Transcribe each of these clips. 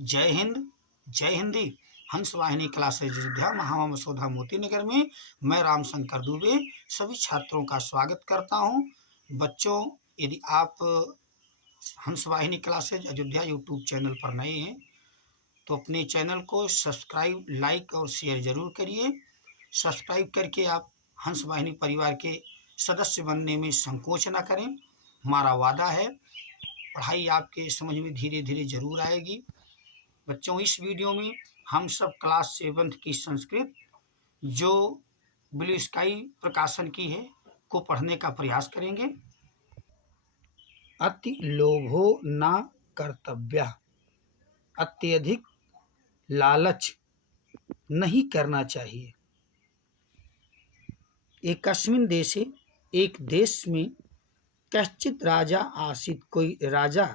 जय हिंद, जय हिंदी। हंस वाहिनी क्लासेज अयोध्या महावा मसौदा मोती नगर में मैं रामशंकर दुबे सभी छात्रों का स्वागत करता हूं। बच्चों, यदि आप हंस वाहिनी क्लासेज अयोध्या यूट्यूब चैनल पर नए हैं तो अपने चैनल को सब्सक्राइब, लाइक और शेयर जरूर करिए। सब्सक्राइब करके आप हंस वाहिनी परिवार के सदस्य बनने में संकोच न करें। हमारा वादा है, पढ़ाई आपके समझ में धीरे धीरे जरूर आएगी। बच्चों, इस वीडियो में हम सब क्लास 7 की संस्कृत जो ब्लू स्काई प्रकाशन की है को पढ़ने का प्रयास करेंगे। अति लोभो न कर्तव्य, अत्यधिक लालच नहीं करना चाहिए। एकस्मिन् देशे, एक देश में कश्चित राजा आसीत्, कोई राजा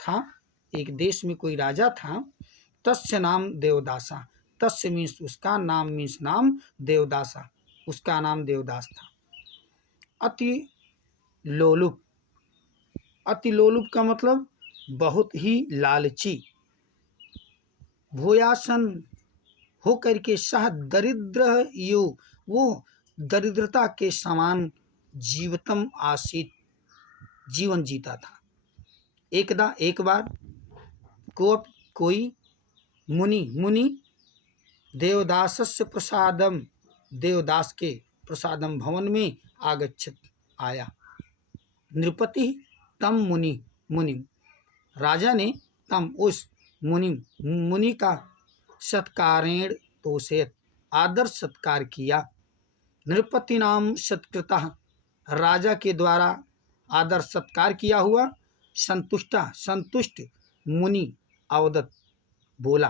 था। एक देश में कोई राजा था। तस्य नाम देवदासा, तस्य मीन्स उसका, नाम मीन्स नाम, देवदासा उसका नाम देवदास था। अति लोलुप, अति लोलुप का मतलब बहुत ही लालची। भूयासन होकर के सह दरिद्र यो, वो दरिद्रता के समान जीवतम आसीत, जीवन जीता था। एकदा, एक बार, कोई मुनि देवदासस्य प्रसादम, देवदास के प्रसादम भवन में आगच्छत, आया। नृपति तम मुनि, राजा ने तम उस मुनि का सत्कारेण तोषयत, आदर सत्कार किया। नृपति नाम सत्कृतः, राजा के द्वारा आदर सत्कार किया हुआ। संतुष्ट मुनि अवदत, बोला।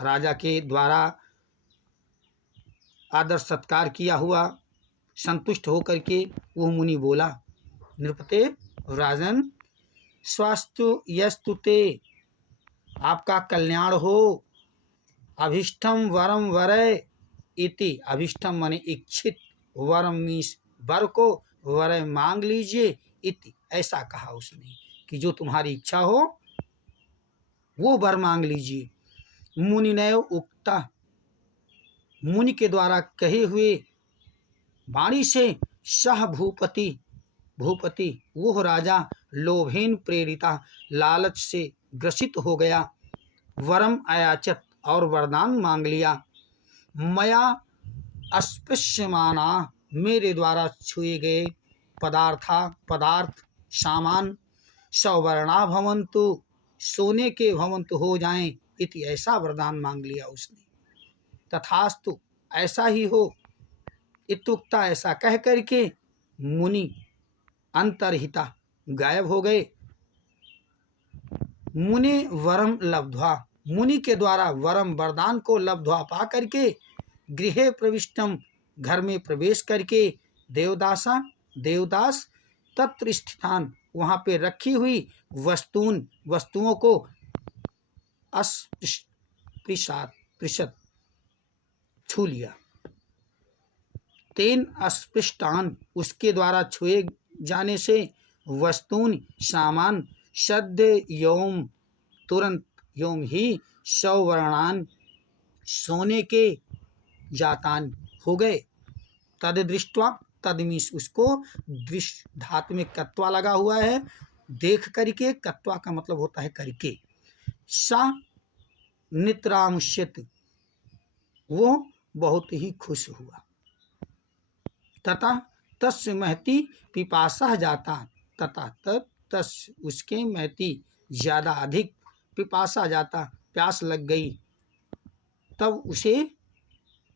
राजा के द्वारा आदर सत्कार किया हुआ, संतुष्ट होकर के वो मुनि बोला, नृपते राजन, स्वास्तु यस्तुते, आपका कल्याण हो। अभिष्टम वरम वरय इति, अभिष्टम माने इच्छित, वरम मीन्स वर को, वरय मांग लीजिए, इति ऐसा कहा उसने कि जो तुम्हारी इच्छा हो वो वर मांग लीजिए। मुनिनैव उक्ता, मुनि के द्वारा कहे हुए वाणी से सह भूपति वो राजा लोभेन प्रेरिता, लालच से ग्रसित हो गया। वरम अयाचत, और वरदान मांग लिया। मया अस्पृश्यमाना, मेरे द्वारा छुए गए पदार्थ सामान सवर्णा भवन्तु, सोने के भवन्तु हो जाएं, इति ऐसा वरदान मांग लिया उसने। तथास्तु, ऐसा ही हो। इत्युक्ता, ऐसा कह करके मुनि अंतर्हिता, गायब हो गए। मुनि वरम लब्ध्वा, मुनि के द्वारा वरम वरदान को लब्ध्वा पा करके, गृहे प्रविष्टम, घर में प्रवेश करके, देवदास तत्र स्थितान, वहां पे रखी हुई वस्तुओं को अस्पृशत, छू लिया। तेन अस्पृष्टान, उसके द्वारा छुए जाने से, वस्तून सामान, सद्य यौम, तुरंत, यौम ही, सवर्णान, सोने के जातान हो गए। तद दृष्टवा, तद मीन्स उसको, दृष्ट धातु में कत्वा लगा हुआ है, देख करके, कत्वा का मतलब होता है करके। सा नित्रामुष्यत, वो बहुत ही खुश हुआ। तथा तस्य महती पिपासा जाता, तथा तस्य उसके महती ज्यादा अधिक, पिपासा जाता, प्यास लग गई, तब उसे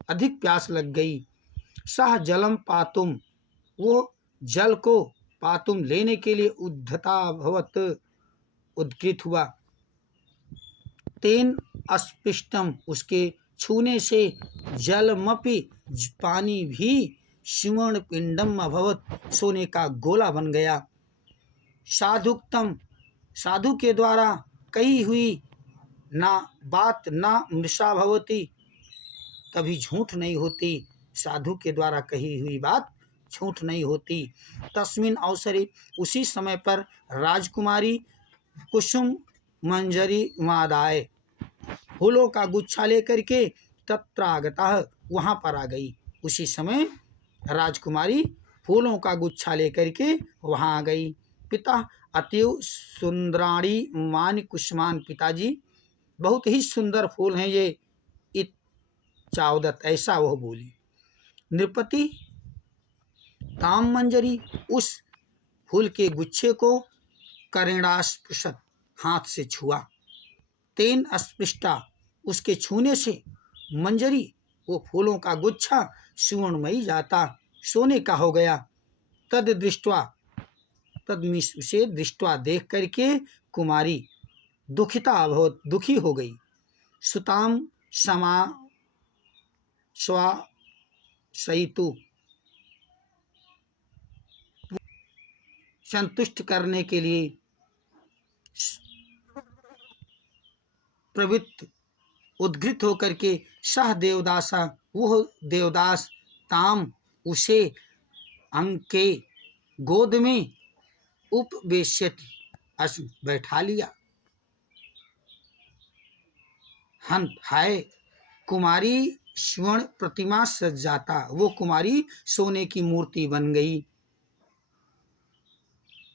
अधिक प्यास लग गई। सह जलम पातुम, वो जल को पातुम लेने के लिए उद्धता भवत, उद्ग्रीत हुआ। तेन अस्पृष्टम, उसके छूने से, जलमपि, पानी भी, सुवर्ण पिंडम अभवत, सोने का गोला बन गया। साधुक्तम, साधु के द्वारा कही हुई ना बात ना मृषा भवती, कभी झूठ नहीं होती। साधु के द्वारा कही हुई बात झूठ नहीं होती। तस्मिन अवसरे, उसी समय पर, राजकुमारी कुसुम मंजरी मादाय, फूलों का गुच्छा लेकर के तत्रागतः वहाँ पर आ गई। उसी समय राजकुमारी फूलों का गुच्छा लेकर के वहाँ आ गई। पिता अतीव सुंदराणी मान कुष्मान, पिताजी बहुत ही सुंदर फूल हैं ये इत चावदत, ऐसा वह बोली। नृपति ताम मंजरी, उस फूल के गुच्छे को करेणास्पृशत, हाथ से छुआ। तेन अस्पृष्टा, उसके छूने से मंजरी, वो फूलों का गुच्छा सुवर्णमयी जाता, सोने का हो गया। तद दृष्टवा, तदमिश, उसे दृष्टवा देख करके कुमारी दुखिता बहुत दुखी हो गई। सुताम समा स्वा सहितु, संतुष्ट करने के लिए प्रवृत्त उद्घृत होकर के सह देवदासा, वह देवदास ताम, उसे अंके गोद में उपवेश्यत, बैठा लिया। हंत, हाय कुमारी स्वर्ण प्रतिमा सज्जाता, वो कुमारी सोने की मूर्ति बन गई।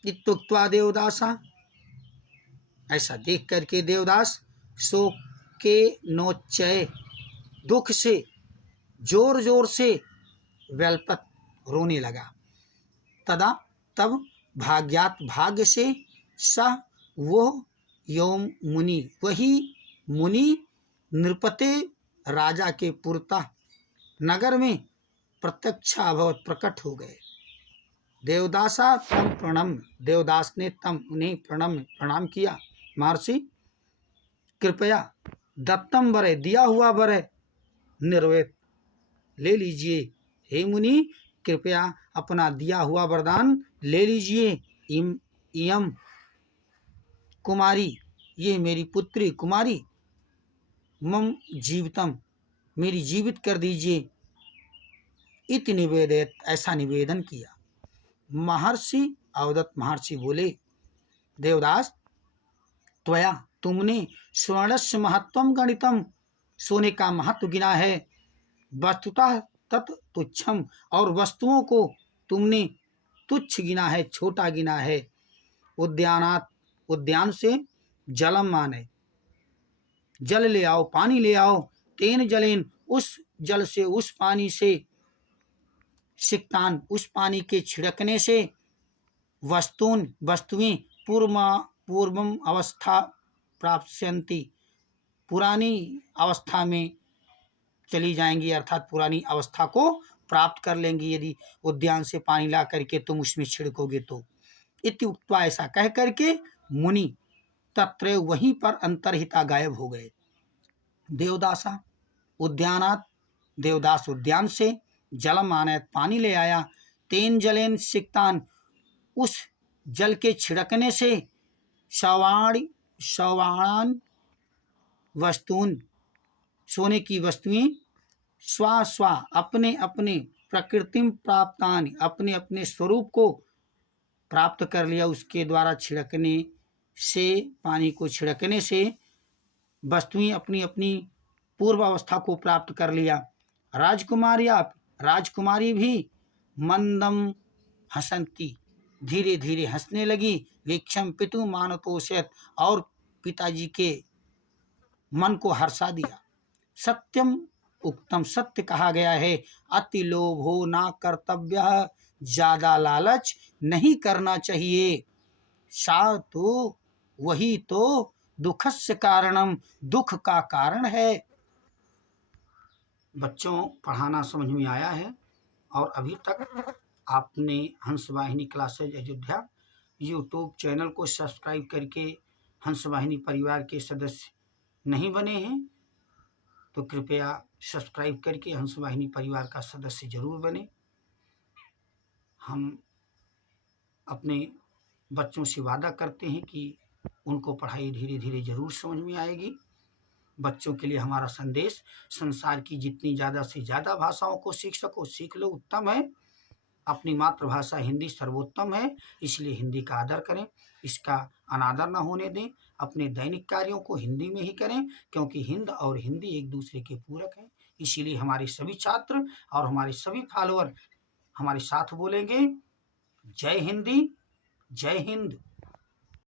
इत्युक्त्वा देवदासा, ऐसा देख करके देवदास शोक के नोच्चय, दुख से जोर जोर से वेलपत, रोने लगा। तदा, तब भाग्यात, भाग्य से, सह वो योम मुनि, वही मुनि नृपते राजा के पुरता नगर में प्रत्यक्ष अभवत, प्रकट हो गए। देवदासा तम प्रणम, देवदास ने तम, उन्हें प्रणाम किया। महर्षि कृपया दत्तम वर, दिया हुआ वर निर्वेद ले लीजिए। हे मुनि, कृपया अपना दिया हुआ वरदान ले लीजिए। इयम कुमारी, ये मेरी पुत्री कुमारी, मम जीवितम, मेरी जीवित कर दीजिए। इति निवेदित, ऐसा निवेदन किया। महर्षि अवदत्त, महर्षि बोले, देवदास त्वया, तुमने स्वर्णस्य महत्वम गणितम, सोने का महत्व गिना है। वस्तुतः तत् तुच्छम, और वस्तुओं को तुमने तुच्छ गिना है, छोटा गिना है। उद्यानात, उद्यान से जलम माने, जल ले आओ, पानी ले आओ। तेन जलेन, उस जल से, उस पानी से, सिक्तान, उस पानी के छिड़कने से, वस्तून, वस्तुएं, पूर्वम अवस्था प्राप्स्यन्ति, पुरानी अवस्था में चली जाएंगी, अर्थात पुरानी अवस्था को प्राप्त कर लेंगी यदि उद्यान से पानी ला करके तुम उसमें छिड़कोगे तो। इत्युक्त्वा, ऐसा कह करके मुनि तत्र, वहीं पर अंतर्हिता, गायब हो गए। देवदासा उद्यानात, देवदास उद्यान से, जलम आने, पानी ले आया। तेन जलेन सिक्तान, उस जल के छिड़कने से, सवाणान वस्तून, सोने की वस्तुएं, स्वा स्वा, अपने अपने, प्रकृतिम प्राप्तान, अपने अपने स्वरूप को प्राप्त कर लिया। उसके द्वारा छिड़कने से, पानी को छिड़कने से वस्तुएं अपनी अपनी पूर्व अवस्था को प्राप्त कर लिया। राजकुमारिया, राजकुमारी भी मंदम हसंती, धीरे धीरे हंसने लगी। वीक्षम पितु मानतोषयत, और पिताजी के मन को हर्षा दिया। सत्यम उक्तम, सत्य कहा गया है। अति लोभो ना कर्तव्य, ज्यादा लालच नहीं करना चाहिए। सा तो, वही तो दुखस्य कारणम, दुख का कारण है। बच्चों, पढ़ाना समझ में आया है? और अभी तक आपने हंसवाहिनी क्लासेज अयोध्या यूट्यूब चैनल को सब्सक्राइब करके हंसवाहिनी परिवार के सदस्य नहीं बने हैं तो कृपया सब्सक्राइब करके हंसवाहिनी परिवार का सदस्य जरूर बने। हम अपने बच्चों से वादा करते हैं कि उनको पढ़ाई धीरे धीरे जरूर समझ में आएगी। बच्चों के लिए हमारा संदेश, संसार की जितनी ज़्यादा से ज़्यादा भाषाओं को सीख सको सीख लो, उत्तम है। अपनी मातृभाषा हिंदी सर्वोत्तम है, इसलिए हिंदी का आदर करें, इसका अनादर न होने दें। अपने दैनिक कार्यों को हिंदी में ही करें, क्योंकि हिंद और हिंदी एक दूसरे के पूरक हैं। इसीलिए हमारे सभी छात्र और हमारे सभी फॉलोअर हमारे साथ बोलेंगे, जय हिंदी, जय हिंद।